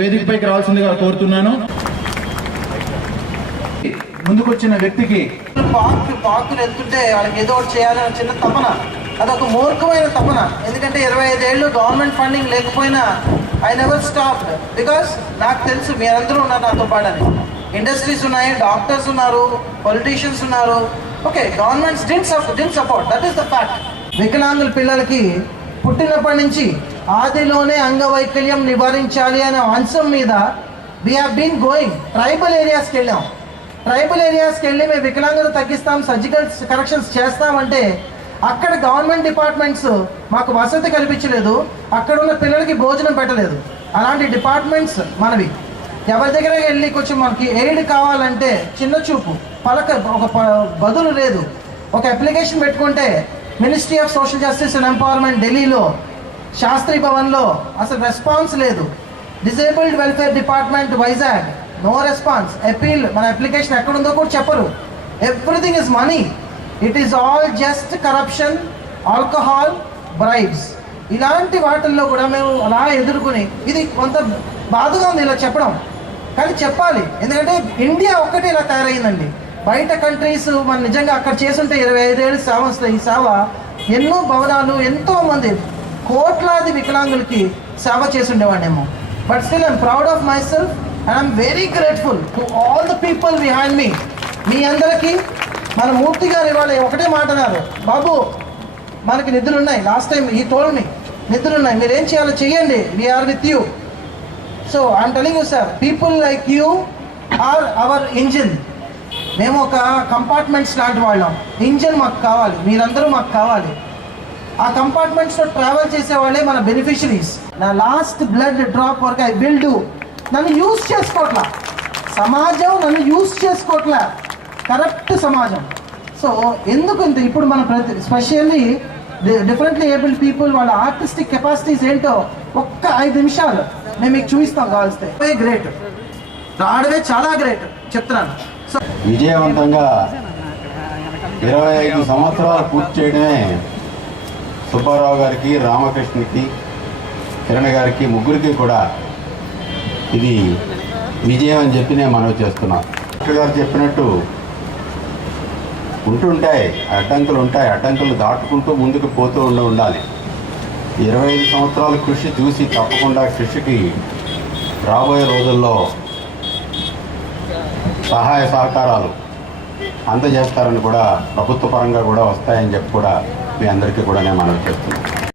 వేదికపైకి రావాల్సిందిగా కోరుతున్నాను. ముందుకొచ్చిన వ్యక్తికి పార్కులు ఎత్తుంటే వాళ్ళకి ఏదో ఒకటి చేయాలని చిన్న తపన, అదొక మూర్ఖమైన తపన. ఎందుకంటే 25 ఏళ్ళు గవర్నమెంట్ ఫండింగ్ లేకపోయినా ఐ నెవర్ స్టాప్డ్, బికాస్ నాకు తెలుసు మీరందరూ ఉన్నారు నాతో పాటని. ఇండస్ట్రీస్ ఉన్నాయి, డాక్టర్స్ ఉన్నారు, పొలిటీషియన్స్ ఉన్నారు. Okay, governments didn't support, that is the fact. వికలాంగుల పిల్లలకి పుట్టినప్పటి నుంచి ఆదిలోనే అంగవైకల్యం నివారించాలి అనే అంశం మీద we have been going. Tribal ఏరియాస్కి వెళ్ళాం. ట్రైబల్ ఏరియాస్కి వెళ్ళి మేము వికలాంగులు తగ్గిస్తాం, సర్జికల్ కరెక్షన్స్ చేస్తామంటే అక్కడ గవర్నమెంట్ డిపార్ట్మెంట్స్ మాకు వసతి కల్పించలేదు, అక్కడ ఉన్న పిల్లలకి భోజనం పెట్టలేదు. అలాంటి డిపార్ట్మెంట్స్ మనవి. ఎవరి దగ్గర వెళ్ళి కొంచెం మనకి ఎయిడ్ కావాలంటే చిన్న చూపు, ఒక బదులు లేదు. ఒక అప్లికేషన్ పెట్టుకుంటే Ministry of Social Justice and Empowerment ఢిల్లీలో శాస్త్రి భవన్లో అసలు రెస్పాన్స్ లేదు. Disabled welfare department Vizag, no response. Appeal మన అప్లికేషన్ ఎక్కడుందో కూడా చెప్పరు. Everything is money. It is all just corruption, alcohol, bribes. ఇలాంటి వాటిల్లో కూడా మేము అలా ఎదుర్కొని, ఇది కొంత బాధగా ఉంది ఇలా చెప్పడం, కానీ చెప్పాలి. ఎందుకంటే ఇండియా ఒక్కటే ఇలా తయారైందండి. బయట కంట్రీస్ మనం నిజంగా అక్కడ చేసుంటే 25 ఏళ్ళు సేవ వస్తాయి. ఈ సేవ ఎన్నో భవనాలు, ఎంతోమంది కోట్లాది వికలాంగులకి సేవ చేసి ఉండేవాడేమో. But still I'm proud of myself and I'm very grateful to all the people behind me. మీ అందరికీ మన మూర్తి గారు ఇవాళ ఒకటే మాట అన్నారు, బాబు మనకి నిధులు ఉన్నాయి. లాస్ట్ టైం ఈ టోల్ మీ నిధులు ఉన్నాయి, మీరు ఏం చేయాలో చెయ్యండి, we're with you. So I'm telling you sir, people like you are our engine. మేము ఒక కంపార్ట్మెంట్స్ లాంటి వాళ్ళం. ఇంజిన్ మాకు కావాలి, మీరందరూ మాకు కావాలి. ఆ కంపార్ట్మెంట్స్లో ట్రావెల్ చేసే వాళ్ళే మన బెనిఫిషరీస్. నా లాస్ట్ బ్లడ్ డ్రాప్ వరకు ఐ విల్ డూ. నన్ను యూజ్ చేసుకోవట్లా సమాజం, నన్ను యూజ్ చేసుకోవట్లా కరెక్ట్ సమాజం. సో ఎందుకు ఇంత ఇప్పుడు మన స్పెషల్లీ డిఫరెంట్లీ ఏబుల్డ్ పీపుల్ వాళ్ళ ఆర్టిస్టిక్ కెపాసిటీస్ ఏంటో ఒక్క 5 నిమిషాలు మేము మీకు చూపిస్తాం కావాల్స్తే. గ్రేట్, రావడమే చాలా గ్రేట్ చెప్తున్నాను. సో విజయవంతంగా 25 సంవత్సరాలు పూర్తి చేయడమే సుబ్బారావు గారికి, రామకృష్ణకి, కిరణ్ గారికి, ముగ్గురికి కూడా ఇది విజయం అని చెప్పి నేను మనవి చేస్తున్నాను. డాక్టర్ గారు చెప్పినట్టు ఉంటుంటాయి అడ్డంకులు, ఉంటాయి అడ్డంకులు దాటుకుంటూ ముందుకు పోతూ ఉండాలి. 25 సంవత్సరాల కృషి చూసి తప్పకుండా కృషికి రాబోయే రోజుల్లో సహాయ సహకారాలు అందజేస్తారని కూడా ప్రభుత్వ పరంగా కూడా వస్తాయని చెప్పి కూడా మీ అందరికీ కూడా నేను మనవి చేస్తున్నాను.